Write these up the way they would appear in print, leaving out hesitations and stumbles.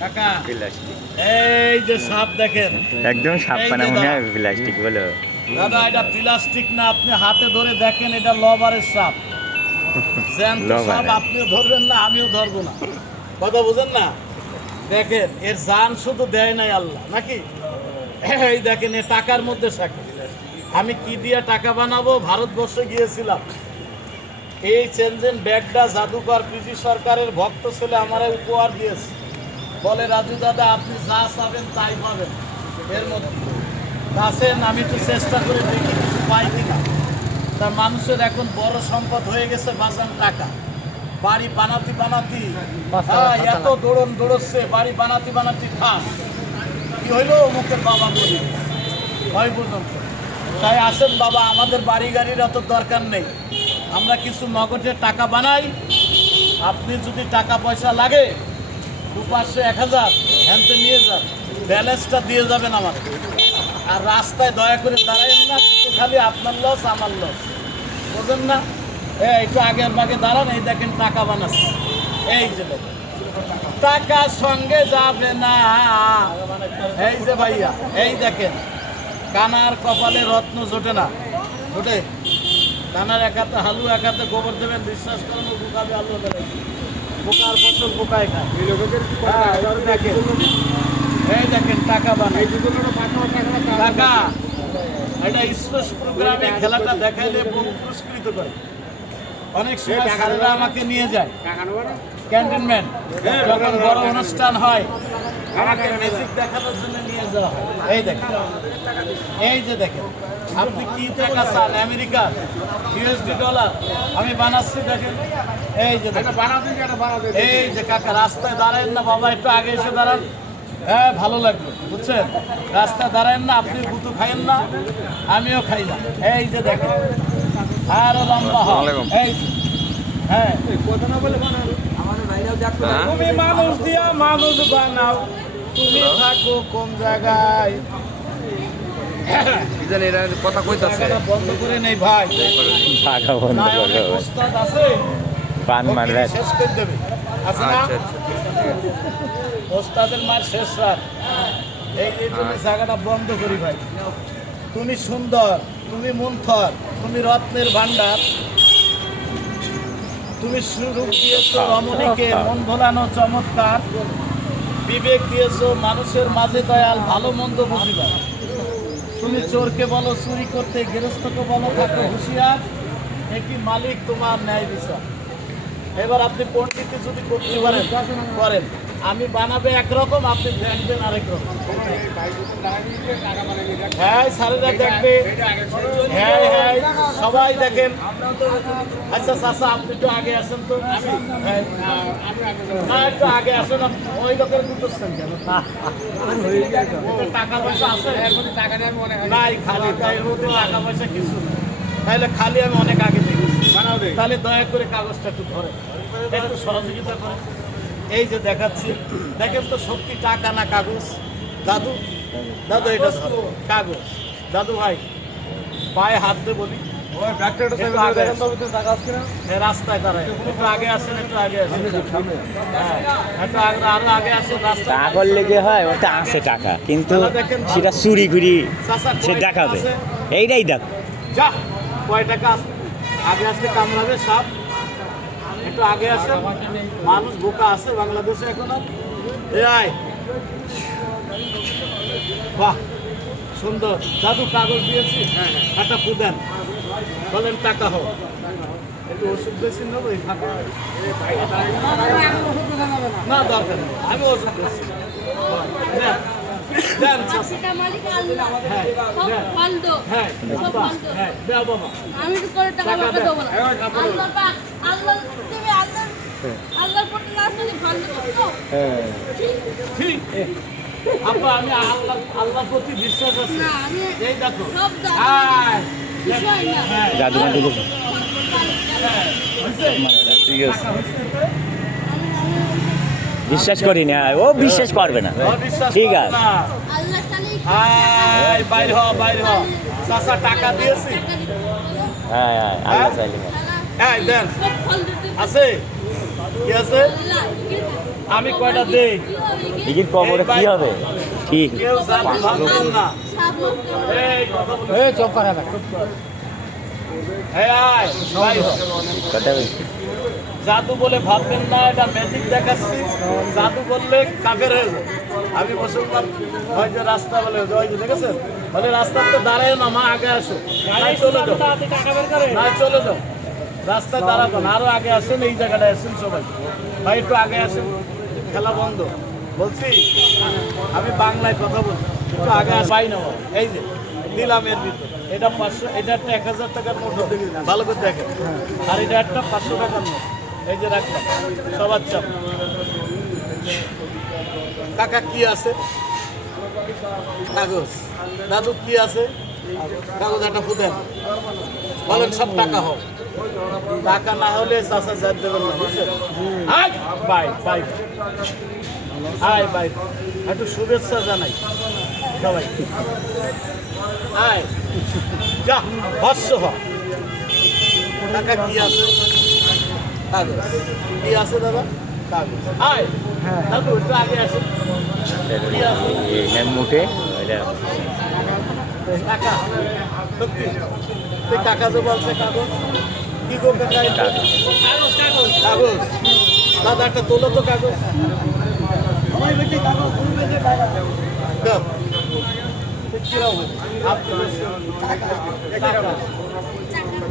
কাকা এই যে সাপ দেখেন, একদম সাপ পানা মনে হয় প্লাস্টিক বলো দাদা। এটা প্লাস্টিক না, আপনি হাতে ধরে দেখেন, এটা লবারের সাপ। জ্যান্ত সাপ, আপনিও ধরবেন না, আমিও ধরবো না, কথা বুঝেন না? দেখেন এর জান শুধু দেয় নাই আল্লাহ, নাকি? এই দেখেন এ টাকার মধ্যে থাকে। আমি কি দিয়ে টাকা বানাবো? ভারতবর্ষে গিয়েছিলাম, এই চেনজেন ব্যাগটা জাদুকর পিজি সরকারের ভক্ত ছেলে আমার উপহার দিয়েছে। বলে রাজু দাদা আপনি যা চাবেন তাই পাবেন এর মধ্যে। আসেন আমি তো চেষ্টা করে দেখি কিছু পাই কিনা। তা মানুষের এখন বড় সম্পদ হয়ে গেছে বাজান টাকা। বাড়ি বানাতে বানাতে এত দৌড়চ্ছে, বাড়ি বানাতে বানাতে খাস কি হইলো, মুখের বাবা বলি হয় পর্যন্ত। তাই আসেন বাবা, আমাদের বাড়ি গাড়ির অত দরকার নেই, আমরা কিছু নগদের টাকা বানাই। আপনি যদি টাকা পয়সা লাগে 200, 1000 হ্যানতে নিয়ে যান, ব্যালেন্সটা দিয়ে যাবেন আমাকে। আর রাস্তায় দয়া করে দাঁড়াবেন না, কিন্তু খালি আপনার লস আমার লস, বোঝেন না? একটু আগের ভাগে দাঁড়ান, এই দেখেন টাকা বানাচ্ছে। এই যে দেখেন টাকা সঙ্গে যাবে না, এই যে ভাইয়া এই দেখেন কানার কপালে রত্ন জোটে না, জোটে কানার এক হাতে হালু এক হাতে গোবর দেবেন, বিশ্বাস করেন ও বুকাবে আলু দেবেন, পোকার ফসল পোকায় খায়। দেখেন এই দেখেন টাকা বানায় টাকা। এটা স্পেস প্রোগ্রামে খেলাটা দেখাইলে পুরস্কৃত করে। অনেক সময় স্যারেরা আমাকে নিয়ে যায় ক্যান্টনমেন্ট, যখন বড় অনুষ্ঠান হয় আমাকে ম্যাজিক দেখানোর জন্য নিয়ে যাওয়া হয়। এই দেখেন এই যে দেখেন আপনি কি টাকা চান, আমেরিকার ইউএসডি ডলার আমি বানাচ্ছি, দেখেন এই যে দেখেন। এই যে কাকা রাস্তায় দাঁড়ায় না বাবা, একটু আগে এসে দাঁড়ান। হ্যাঁ ভালো লাগবে, বুঝছেন? রাস্তায় দাঁড়ায় না, আপনি গুতু খাইেন না, আমিও খাই না। এই যে দেখেন আরো লম্বা হয়। এই হ্যাঁ তুমি মানুষ দিয়া মানুষ বানাও, তুমি থাকো কোন জায়গায়। কথা কইতাছে বন্ধ করে নেই ভাই, টাকা বন্ধ করে ওস্তাদ আছে পান মারবে শেষ করে দেবে, আছে না? ওস্তাদের মার শেষ রাত, এই জন্য জায়গাটা বন্ধ করি ভাই। তুমি সুন্দর, তুমি মন্থর, তুমি রত্নের ভান্ডার, তুমি সুরূপ দিয়েছো রমণীকে, মন ভোলানো চমৎকার, বিবেক দিয়েছো মানুষের মাঝে দয়াল, ভালো মন্দ বুঝিবার। তুমি চোরকে বলো চুরি করতে, গৃহস্থকে বলো থাকো হুঁশিয়ার, একটি মালিক তোমার ন্যায় বিচার। এবার আপনি পণ্ডিত যদি করতে পারেন করেন, আমি বানাবে একরকম, আপনি দেখবেন আরেক রকম। হ্যাঁ স্যারেরা দেখবে, হ্যাঁ হ্যাঁ সবাই দেখেন। আচ্ছা চাচা আপনি একটু আগে আসেন তো, হ্যাঁ না একটু আগে আসেন, ওই লোকের করতেছেন কেন? টাকা পয়সা আছে নাই, খালি তাই মধ্যে টাকা পয়সা কিছু নেই, তাহলে খালি আমি অনেক আগে দেখেছি। তাহলে দয়া করে কাগজটা একটু ধরে একটু সহযোগিতা করে। এই যে দেখাচ্ছি দেখেন তো সত্যি টাকা না কাগজ? দাদু দাদু এটা কাগজ। দাদু ভাই পায়ে হাত দিয়ে বলি, রাস্তায় দাঁড়ায়, একটু আগে আসেন, একটু আগে আসেন, একটু আরো আগে আসেন। রাস্তায় আগর লেগে হয় ওটা আছে টাকা, কিন্তু সেটা চুরি করি সে দেখাবে, এইটাই দেখ যা কয় টাকা আগে আসলে কামড়াবে সাপ। একটু আগে আসেন, মানুষ বোকা আছে বাংলাদেশে এখনো। আয় বাহ সুন্দর, দাদু কাগজ দিয়েছি, একটা ফুদেন, বলেন টাকা হোক। একটু ওষুধ বেশি নেবো না, দরকার নেই, আমি ওষুধ বেশি আমি আল্লাহর প্রতি বিশ্বাস আছে। এই দেখো জাদু ঠিক আছে, বিশ্বাস করি না, ও বিশ্বাস করবে না, ঠিক আছে। বাইর হ বাইর হ, চাচা টাকা দিয়েছি। হ্যাঁ হ্যাঁ আল্লাহ চাইলে হ্যাঁ দেন আছে কি আছে? আমি কয়টা দেই? টিকিট কম ওটা কি হবে? ঠিক কেউ জাদু ভাববেন না। এই কথা বলে চোখ করে না এই আয় ভাই হ। কথা বলছি। জাদু বলে ভাববেন না, এটা ম্যাজিক দেখাচ্ছি। জাদু করলে কাফের হয়ে যায়। আমি মুসলমান, হয় যে রাস্তা বলে ওই যে দেখেছেন, বলে রাস্তাতে দাঁড়ায় না, মা আগে আসো, নাই চলে যাও, নাই চলে যাও, রাস্তায় দাঁড়াবো না, আরো আগে আসেন, এই জায়গাটায় আসেন সবাই, ভাই একটু আগে আসেন, খেলা বন্ধ। বলছি আমি বাংলায় কথা বলছি, একটু আগে পাই না, এই যে দিলাম এর ভিতর, এটা 500, এটা একটা 1000 টাকার নোট, ভালো করে দেখেন, আর এটা একটা 500 টাকার নোট, এই যে রাখলাম সবার চাপ। কাকা কি আছে? কাগজ। দাদু কি আছে? কাগজ একটা ফুদেন, বলেন সব টাকা হোক। টাকা না হলে চাষা যার দেবেন না, বুঝছেন? আয় বাই বাই, আয় বাই, একটু শুভেচ্ছা জানাই সবাই। আয় যা ভস্য হ। টাকা কি আছে? কাগজ। কি আছে দাদা? কাগজ। আয় দাদু একটু আগে আসেন। কি আছে? এই মুঠে ওইটা টাকা। সত্যি তুই কাকা যে বলছে কাগজ, কি গো কাকা? এটা? কাগজ কাগজ কাগজ। দাদা একটা তোলো তো কাগজ। দাও। কিরকম? আপনি বলছেন টাকা।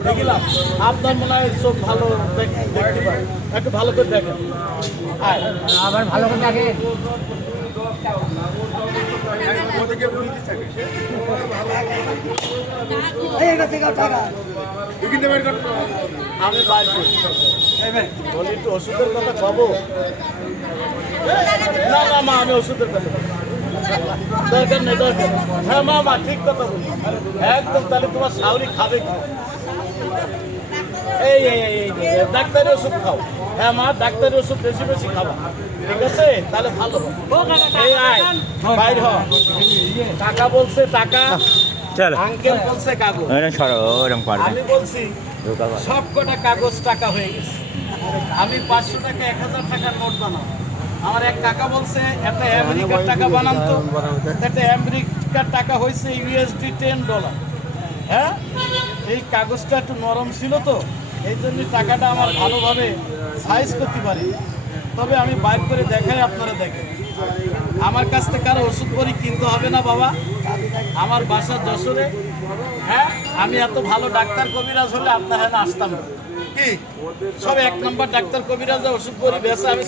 দেখিলাম আপনার মনে হয় চোখ ভালো দেখতে পারে, একটু ভালো করে দেখেন। আয় আবার ভালো করে থাকে আমি বাড়ি বলি একটু ওষুধের কথা খাবো। না না মা, আমি ওষুধের কথা বলছি। দরকার নেই, দরকার নেই। হ্যাঁ মা, মা ঠিক কথা বলি একদম। তাহলে তোমার শাউরি খাবে কি? এই এই এই এই, ডাক্তারি ওষুধ খাও। হ্যাঁ মা, ডাক্তারি ওষুধ বেশি বেশি খাবা, ঠিক আছে? তাহলে ভালো হবে। এই আয় বাইর হ। টাকা বলছে টাকা, চলো আঙ্কেল বলছে কাগজ, ওরকম সরো ওরকম পারবে আমি বলছি ঢোকা পারবে। সব কটা কাগজ টাকা হয়ে গেছে। আমি 500 টাকা 1000 টাকার নোট বানাবো। আমার এক কাকা বলছে একটা আমেরিকার টাকা বানান তো, একটা আমেরিকার টাকা হয়েছে ইউএসডি $10। হ্যাঁ, এই কাগজটা একটু নরম ছিল তো, এই জন্য টাকাটা আমার ভালোভাবে সাইজ করতে পারি। তবে আমি বাইর করে দেখাই, আপনারা দেখেন। আমার কাছ থেকে কারো ওষুধ বড়ি কিনতে হবে না বাবা, আমার বাসা যশোরে। হ্যাঁ, আমি এত ভালো ডাক্তার কবিরাজ হলে আপনার হ্যাঁ আসতাম না। কি সব 1 নম্বর ডাক্তার কবিরাজ ওষুধ বড়ি বেচা, আমি